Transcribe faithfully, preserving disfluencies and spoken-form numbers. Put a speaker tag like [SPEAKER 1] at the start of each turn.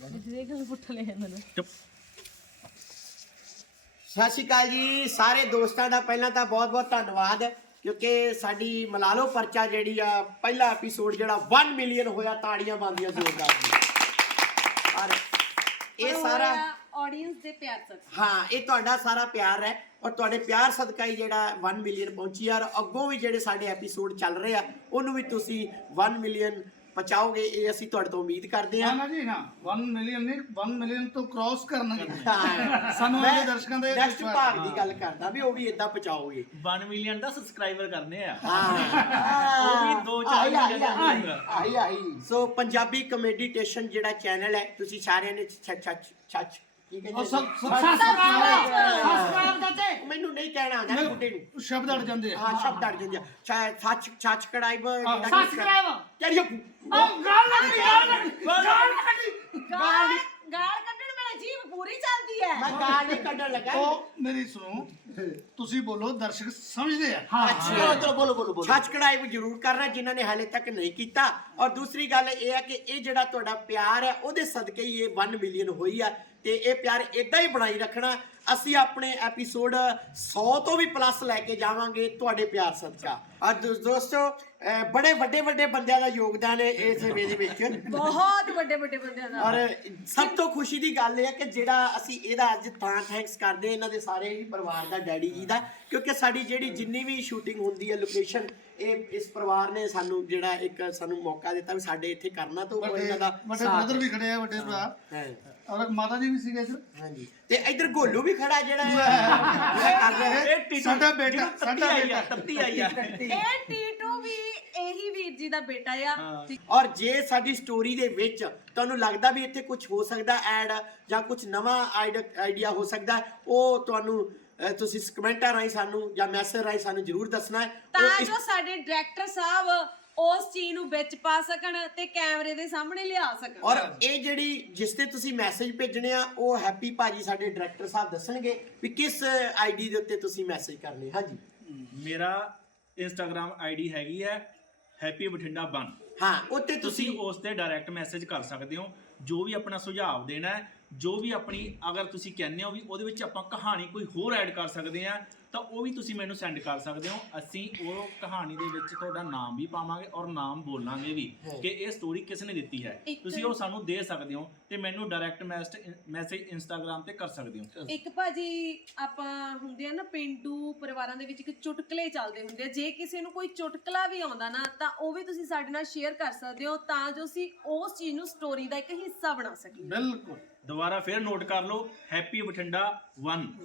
[SPEAKER 1] ਸਤਿ ਸ਼੍ਰੀ ਅਕਾਲ ਜੀ ਸਾਰੇ ਦੋਸਤਾਂ ਦਾ। ਪਹਿਲਾਂ ਤਾਂ ਬਹੁਤ ਬਹੁਤ ਧੰਨਵਾਦ ਕਿਉਂਕਿ ਸਾਡੀ ਮਲਾ ਲਓ ਪਰਚਾ ਜਿਹੜੀ ਆ ਪਹਿਲਾ ਐਪੀਸੋਡ ਜਿਹੜਾ ਇੱਕ ਮਿਲੀਅਨ ਹੋਇਆ। ਤਾੜੀਆਂ ਬੰਦੀਆਂ ਜ਼ੋਰਦਾਰ ਜੀ। ਔਰ ਇਹ ਸਾਰਾ
[SPEAKER 2] ਆਡੀਅנס ਦੇ ਪਿਆਰ ਸਦਕਾ,
[SPEAKER 1] ਹਾਂ ਇਹ ਤੁਹਾਡਾ ਸਾਰਾ ਪਿਆਰ ਹੈ ਔਰ ਤੁਹਾਡੇ ਪਿਆਰ ਸਦਕਾ ਹੀ ਜਿਹੜਾ ਇੱਕ ਮਿਲੀਅਨ ਪਹੁੰਚੀ। ਔਰ ਅੱਗੋਂ ਵੀ ਜਿਹੜੇ ਸਾਡੇ ਐਪੀਸੋਡ ਚੱਲ ਰਹੇ ਆ ਉਹਨੂੰ ਵੀ ਤੁਸੀਂ ਇੱਕ ਮਿਲੀਅਨ ਪਹੁੰਚਾਓਗੇ, ਇਹ ਅਸੀਂ ਤੁਹਾਡੇ ਤੋਂ ਉਮੀਦ ਕਰਦੇ ਹਾਂ।
[SPEAKER 3] ਨਾ ਜੀ ਨਾ ਇੱਕ ਮਿਲੀਅਨ ਨਹੀਂ, ਇੱਕ ਮਿਲੀਅਨ ਤੋਂ ਕ੍ਰਾਸ ਕਰਨਾ ਸਾਨੂੰ ਆਪਣੇ ਦਰਸ਼ਕਾਂ ਦੇ
[SPEAKER 1] ਨੈਕਸਟ ਭਾਗ ਦੀ ਗੱਲ ਕਰਦਾ ਵੀ ਉਹ ਵੀ ਇਦਾਂ ਪਹੁੰਚਾਓਗੇ।
[SPEAKER 4] ਇੱਕ ਮਿਲੀਅਨ ਦਾ ਸਬਸਕ੍ਰਾਈਬਰ ਕਰਨੇ ਆ।
[SPEAKER 1] ਹਾਂ
[SPEAKER 4] ਉਹ ਵੀ ਦੋ ਚਾਰ ਮਿਲੀਅਨ
[SPEAKER 1] ਆਈ ਆਈ। ਸੋ ਪੰਜਾਬੀ ਕਮੇਡੀਟੇਸ਼ਨ ਜਿਹੜਾ ਚੈਨਲ ਹੈ ਤੁਸੀਂ ਸਾਰਿਆਂ ਨੇ ਛੱਚ ਛੱਚ ਛੱਚ ਕੀ ਕਹਿੰਦੇ ਮੈਨੂੰ ਨਹੀਂ ਕਹਿਣਾ ਆਉਂਦਾ ਬੁੱਢੇ ਨੂੰ,
[SPEAKER 3] ਸ਼ਬਦ ਅੜ ਜਾਂਦੇ ਆ।
[SPEAKER 1] ਹਾਂ ਸ਼ਬਦ ਅੜ ਜਾਂਦੇ ਆ। ਛੱਚ ਛੱਚ ਕੜਾਈ
[SPEAKER 3] ਸਬਸਕ੍ਰਾਈਬ
[SPEAKER 1] ਤੇਰੀ
[SPEAKER 3] ਉਹ ਗਾਲ ਲੱਗ ਗਈ, ਗਾਲ ਲੱਗ ਗਈ, ਗਾਲ ਲੱਗ ਗਈ।
[SPEAKER 2] ਗਾਲ ਗਾਲ ਕੱਢਣ ਵੇਲੇ ਜੀਭ ਪੂਰੀ ਚੱਲਦੀ ਹੈ।
[SPEAKER 1] ਮੈਂ ਗਾਲ ਨਹੀਂ ਕੱਢਣ ਲੱਗਾ।
[SPEAKER 3] ਉਹ ਮੇਰੀ ਸੁਣੋ, ਤੁਸੀਂ ਬੋਲੋ, ਦਰਸ਼ਕ ਸਮਝਦੇ ਆ।
[SPEAKER 1] ਅੱਛਾ ਚਲੋ ਬੋਲੋ ਬੋਲੋ ਬੋਲੋ। ਸਬਸਕ੍ਰਾਈਬ ਜ਼ਰੂਰ ਕਰਨਾ ਜਿਨ੍ਹਾਂ ਨੇ ਹਾਲੇ ਤੱਕ ਨਹੀਂ ਕੀਤਾ। ਔਰ ਦੂਸਰੀ ਗੱਲ ਇਹ ਹੈ ਕਿ ਇਹ ਜਿਹੜਾ ਤੁਹਾਡਾ ਪਿਆਰ ਹੈ ਉਹਦੇ ਸਦਕੇ ਹੀ ਇਹ ਇੱਕ ਮਿਲੀਅਨ ਹੋਈ ਆ ਤੇ ਇਹ ਪਿਆਰ ਇਦਾਂ ਹੀ ਬਣਾਈ ਰੱਖਣਾ। ਅਸੀਂ ਆਪਣੇ ਐਪੀਸੋਡ ਸੌ ਤੋਂ ਵੀ ਪਲੱਸ ਲੈ ਕੇ ਜਾਵਾਂਗੇ ਤੁਹਾਡੇ ਪਿਆਰ ਸਦਕਾ। ਔਰ ਦੋਸਤੋ ਬੜੇ ਵੱਡੇ ਵੱਡੇ ਬੰਦਿਆਂ ਦਾ ਯੋਗਦਾਨ ਹੈ ਇਸ ਵੇਲੇ ਵਿੱਚ,
[SPEAKER 2] ਬਹੁਤ ਵੱਡੇ ਵੱਡੇ ਬੰਦਿਆਂ ਦਾ।
[SPEAKER 1] ਔਰ ਸਭ ਤੋਂ ਖੁਸ਼ੀ ਦੀ ਗੱਲ ਇਹ ਹੈ ਕਿ ਜਿਹੜਾ ਅਸੀਂ ਇਹਦਾ ਅੱਜ ਤਾਂ ਥੈਂਕਸ ਕਰਦੇ ਇਹਨਾਂ ਦੇ ਸਾਰੇ ਹੀ ਪਰਿਵਾਰ ਦਾ, ਡੈਡੀ ਜੀ ਦਾ, ਕਿਉਂਕਿ ਸਾਡੀ ਜਿਹੜੀ ਜਿੰਨੀ ਵੀ ਸ਼ੂਟਿੰਗ ਹੁੰਦੀ ਹੈ ਲੋਕੇਸ਼ਨ ਇਹ ਇਸ ਪਰਿਵਾਰ ਨੇ ਸਾਨੂੰ ਜਿਹੜਾ ਇੱਕ ਸਾਨੂੰ ਮੌਕਾ ਦਿੱਤਾ ਵੀ ਸਾਡੇ ਇੱਥੇ ਕਰਨਾ। ਤਾਂ ਉਹ ਇਹਨਾਂ ਦਾ
[SPEAKER 3] ਵੱਡੇ ਬ੍ਰਦਰ ਵੀ ਖੜੇ ਆ, ਵੱਡੇ ਭਰਾ, ਔਰ ਮਾਤਾ ਜੀ ਵੀ ਸੀਗੇ ਇੱਧਰ।
[SPEAKER 1] ਹਾਂਜੀ ਤੇ ਇੱਧਰ ਗੋਲੂ ਵੀ ਖੜਾ ਜਿਹੜਾ ਜਿਹੜਾ ਕਰ ਰਿਹਾ ਹੈ।
[SPEAKER 3] ਸਾਡਾ ਬੇਟਾ, ਸਾਡਾ ਬੇਟਾ
[SPEAKER 4] ਤੱਤੀ ਆਈ ਆ।
[SPEAKER 2] ਇਹ ਟੀਟੂ ਵੀ ਇਹੀ ਵੀਰ ਜੀ ਦਾ ਬੇਟਾ ਆ।
[SPEAKER 1] ਔਰ ਜੇ ਸਾਡੀ ਸਟੋਰੀ ਦੇ ਵਿੱਚ ਤੁਹਾਨੂੰ ਲੱਗਦਾ ਵੀ ਇੱਥੇ ਕੁਝ ਹੋ ਸਕਦਾ ਐਡ ਜਾਂ ਕੁਝ ਨਵਾਂ ਆਈਡੀਆ ਹੋ ਸਕਦਾ, ਉਹ ਤੁਹਾਨੂੰ ਤੁਸੀਂ ਕਮੈਂਟਾਂ ਰਾਹੀਂ ਸਾਨੂੰ ਜਾਂ ਮੈਸੇਜ ਰਾਹੀਂ ਸਾਨੂੰ ਜ਼ਰੂਰ ਦੱਸਣਾ ਹੈ
[SPEAKER 2] ਤਾਂ ਜੋ ਸਾਡੇ ਡਾਇਰੈਕਟਰ ਸਾਹਿਬ ਉਸ ਚੀਜ਼ ਨੂੰ ਵਿੱਚ ਪਾ ਸਕਣ ਤੇ ਕੈਮਰੇ ਦੇ ਸਾਹਮਣੇ ਲਿਆ ਸਕਣ।
[SPEAKER 1] ਔਰ ਇਹ ਜਿਹੜੀ ਜਿਸ ਤੇ ਤੁਸੀਂ ਮੈਸੇਜ ਭੇਜਣੇ ਆ ਉਹ ਹੈਪੀ ਭਾਜੀ ਸਾਡੇ ਡਾਇਰੈਕਟਰ ਸਾਹਿਬ ਦੱਸਣਗੇ ਵੀ ਕਿਸ ਆਈਡੀ ਦੇ ਉੱਤੇ ਤੁਸੀਂ ਮੈਸੇਜ ਕਰਨੇ। ਹਾਂਜੀ
[SPEAKER 4] ਮੇਰਾ ਇੰਸਟਾਗ੍ਰam ਆਈਡੀ ਹੈਗੀ ਹੈ ਹੈਪੀ ਬਠਿੰਡਾ ਵਨ।
[SPEAKER 1] ਹਾਂ ਉੱਤੇ
[SPEAKER 4] ਤੁਸੀਂ
[SPEAKER 1] ਤੁਸੀਂ
[SPEAKER 4] ਉਸ ਤੇ ਡਾਇਰੈਕਟ ਮੈਸੇਜ ਕਰ ਸਕਦੇ ਹੋ। ਜੋ ਵੀ ਆਪਣਾ ਸੁਝਾਅ ਦੇਣਾ ਹੈ, ਜੋ ਵੀ ਆਪਣੀ ਅਗਰ ਤੁਸੀਂ ਕਹਿੰਦੇ ਹੋ ਵੀ ਉਹਦੇ ਵਿੱਚ ਆਪਾਂ ਕਹਾਣੀ ਕੋਈ ਹੋਰ ਐਡ ਕਰ ਸਕਦੇ ਆ ਤਾਂ ਉਹ ਵੀ ਤੁਸੀਂ ਮੈਨੂੰ ਸੈਂਡ ਕਰ ਸਕਦੇ ਹੋ। ਅਸੀਂ ਉਹ ਕਹਾਣੀ ਦੇ ਵਿੱਚ ਤੁਹਾਡਾ ਨਾਮ ਵੀ ਪਾਵਾਂਗੇ ਔਰ ਨਾਮ ਬੋਲਾਂਗੇ ਵੀ ਕਿ ਇਹ ਸਟੋਰੀ ਕਿਸ ਨੇ ਦਿੱਤੀ ਹੈ। ਤੁਸੀਂ ਉਹ ਸਾਨੂੰ ਦੇ ਸਕਦੇ ਹੋ ਤੇ ਮੈਨੂੰ ਡਾਇਰੈਕਟ ਮੈਸੇਜ ਇੰਸਟਾਗ੍ਰam ਤੇ ਕਰ ਸਕਦੇ ਹੋ।
[SPEAKER 2] ਇੱਕ ਭਾਜੀ ਆਪਾਂ ਹੁੰਦੇ ਆ ਨਾ ਪਿੰਡੂ ਪਰਿਵਾਰਾਂ ਦੇ ਵਿੱਚ ਇੱਕ ਚੁਟਕਲੇ ਚੱਲਦੇ ਹੁੰਦੇ ਆ। ਜੇ ਕਿਸੇ ਨੂੰ ਕੋਈ ਚੁਟਕਲਾ ਵੀ ਆਉਂਦਾ ਨਾ ਤਾਂ ਉਹ ਵੀ ਤੁਸੀਂ ਸਾਡੇ ਨਾਲ ਸ਼ੇਅਰ ਕਰ ਸਕਦੇ ਹੋ ਤਾਂ ਜੋ ਅਸੀਂ ਉਸ ਚੀਜ਼ ਨੂੰ ਸਟੋਰੀ ਦਾ ਇੱਕ ਹਿੱਸਾ ਬਣਾ ਸਕੀਏ।
[SPEAKER 3] ਬਿਲਕੁਲ।
[SPEAKER 4] ਦੁਬਾਰਾ ਫਿਰ ਨੋਟ ਕਰ ਲਓ, ਹੈਪੀ ਬਠਿੰਡਾ ਵਨ।